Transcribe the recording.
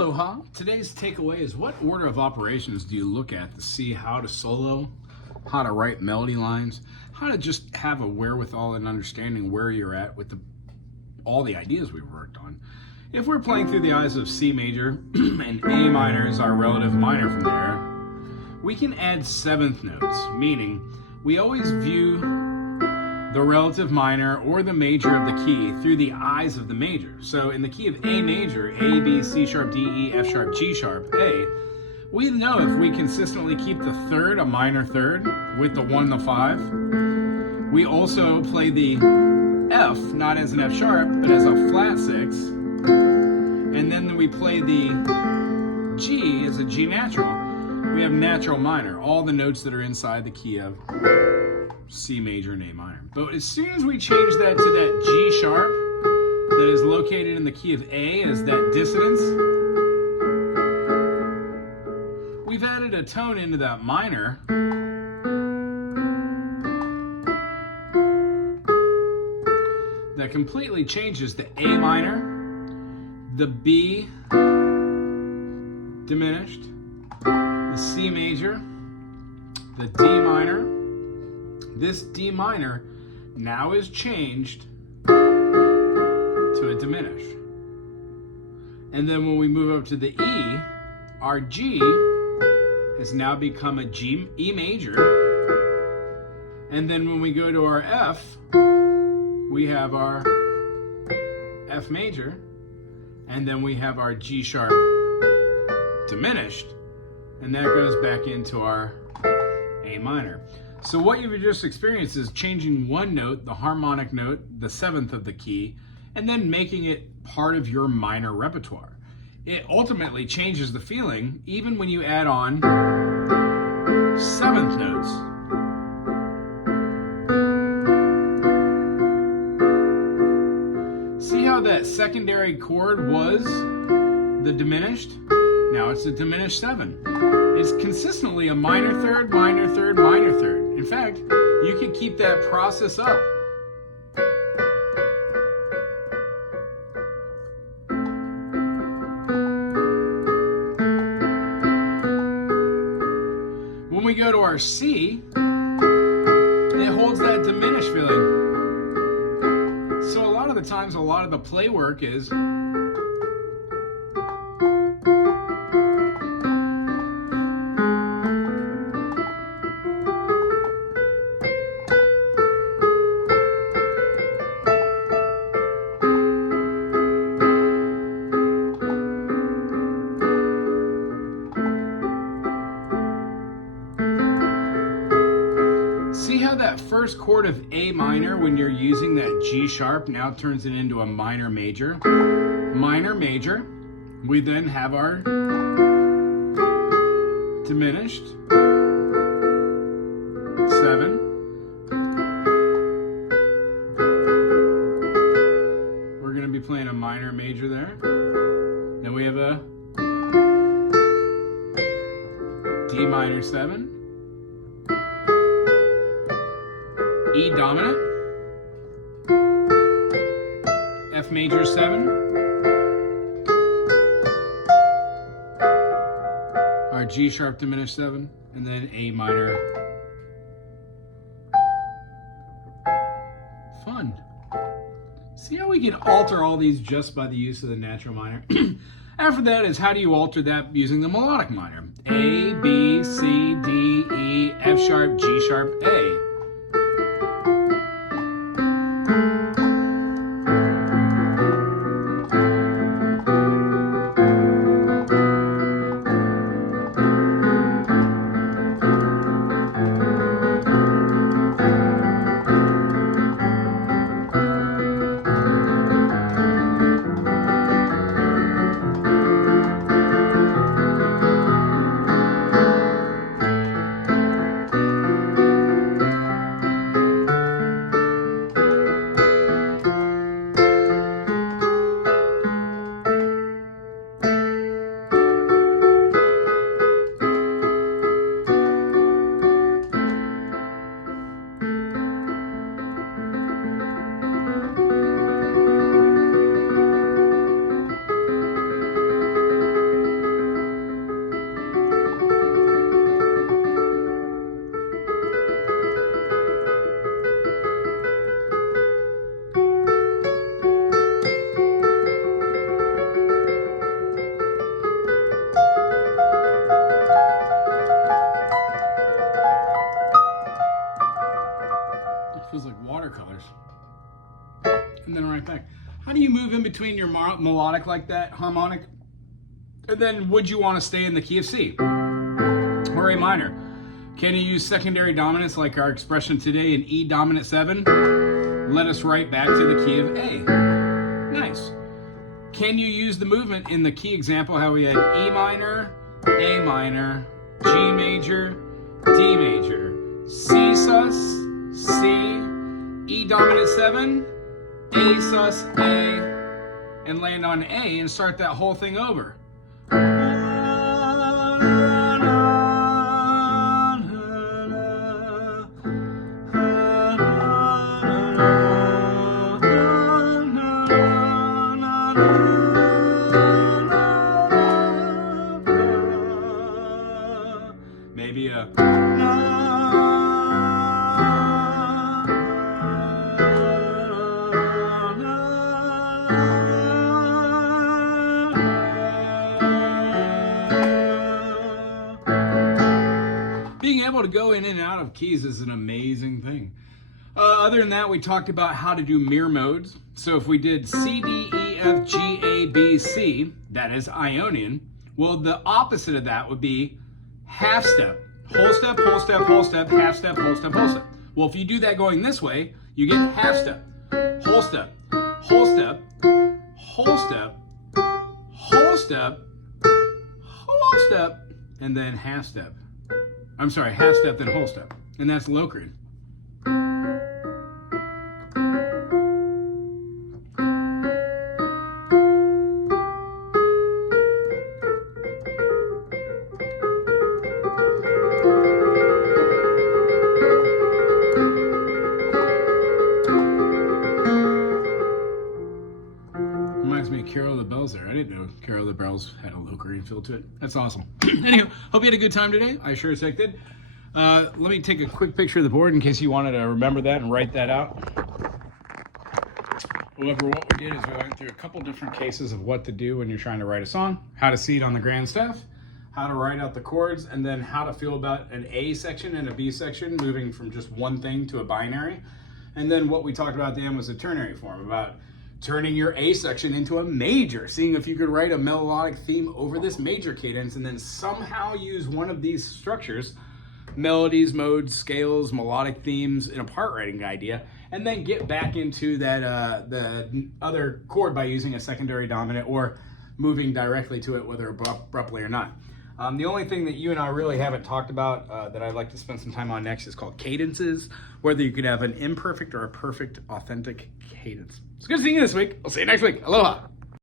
Aloha! Today's takeaway is, what order of operations do you look at to see how to solo, how to write melody lines, how to just have a wherewithal and understanding where you're at with all the ideas we've worked on. If we're playing through the eyes of C major and A minor is our relative minor from there, we can add seventh notes, meaning we always view the relative minor or the major of the key through the eyes of the major. So in the key of A major, A, B, C sharp, D, E, F sharp, G sharp, A, we know if we consistently keep the third a minor third with the 1 and the 5, we also play the F not as an F sharp but as a flat 6, and then we play the G as a G natural. We have natural minor, all the notes that are inside the key of C major and A minor. But as soon as we change that to that G sharp that is located in the key of A as that dissonance, we've added a tone into that minor that completely changes the A minor, the B diminished, the C major, the D minor. This D minor now is changed to a diminish. And then when we move up to the E, our G has now become a E major. And then when we go to our F, we have our F major. And then we have our G sharp diminished. And that goes back into our A minor. So what you've just experienced is changing one note, the harmonic note, the seventh of the key, and then making it part of your minor repertoire. It ultimately changes the feeling even when you add on seventh notes. See how that secondary chord was the diminished? Now it's a diminished 7. It's consistently a minor third, minor third, minor third. In fact, you could keep that process up. When we go to our C, it holds that diminished feeling. So a lot of the times, a lot of the play work is see how that first chord of A minor, when you're using that G sharp, now turns it into a minor major. Minor major. We then have our diminished 7. We're going to be playing a minor major there. Then we have a D minor 7. E dominant, F major 7, our G sharp diminished 7, and then A minor. Fun. See how we can alter all these just by the use of the natural minor? After that is, how do you alter that using the melodic minor? A, B, C, D, E, F sharp, G sharp, A. turning your melodic like that, harmonic? And then would you want to stay in the key of C or A minor? Can you use secondary dominance like our expression today in E dominant 7? Let us write back to the key of A. Nice. Can you use the movement in the key example how we had E minor, A minor, G major, D major, C sus, C, E dominant 7, A sus, A, and land on A and start that whole thing over. Maybe a being able to go in and out of keys is an amazing thing. Other than that, we talked about how to do mirror modes. So if we did C, D, E, F, G, A, B, C, that is Ionian. Well, the opposite of that would be half step. Whole step, whole step, whole step, half step, whole step, whole step. Well, if you do that going this way, you get half step, whole step, whole step, whole step, whole step, whole step, and then half step. I'm sorry, half step, then whole step. And that's Lohengrin. Reminds me of Carol of the Bells there. I didn't know Carol of the Bells had a Lohengrin feel to it. That's awesome. Anyway, hope you had a good time today. I sure as heck did. Let me take a quick picture of the board in case you wanted to remember that and write that out. However, what we did is we went through a couple different cases of what to do when you're trying to write a song, how to see it on the grand staff, how to write out the chords, and then how to feel about an A section and a B section, moving from just one thing to a binary. And then what we talked about at the end was a ternary form, about turning your A section into a major, seeing if you could write a melodic theme over this major cadence and then somehow use one of these structures, melodies, modes, scales, melodic themes in a part writing idea, and then get back into that the other chord by using a secondary dominant or moving directly to it, whether abruptly or not. The only thing that you and I really haven't talked about that I'd like to spend some time on next is called cadences, whether you could have an imperfect or a perfect authentic cadence. It's good seeing you this week. I'll see you next week. Aloha.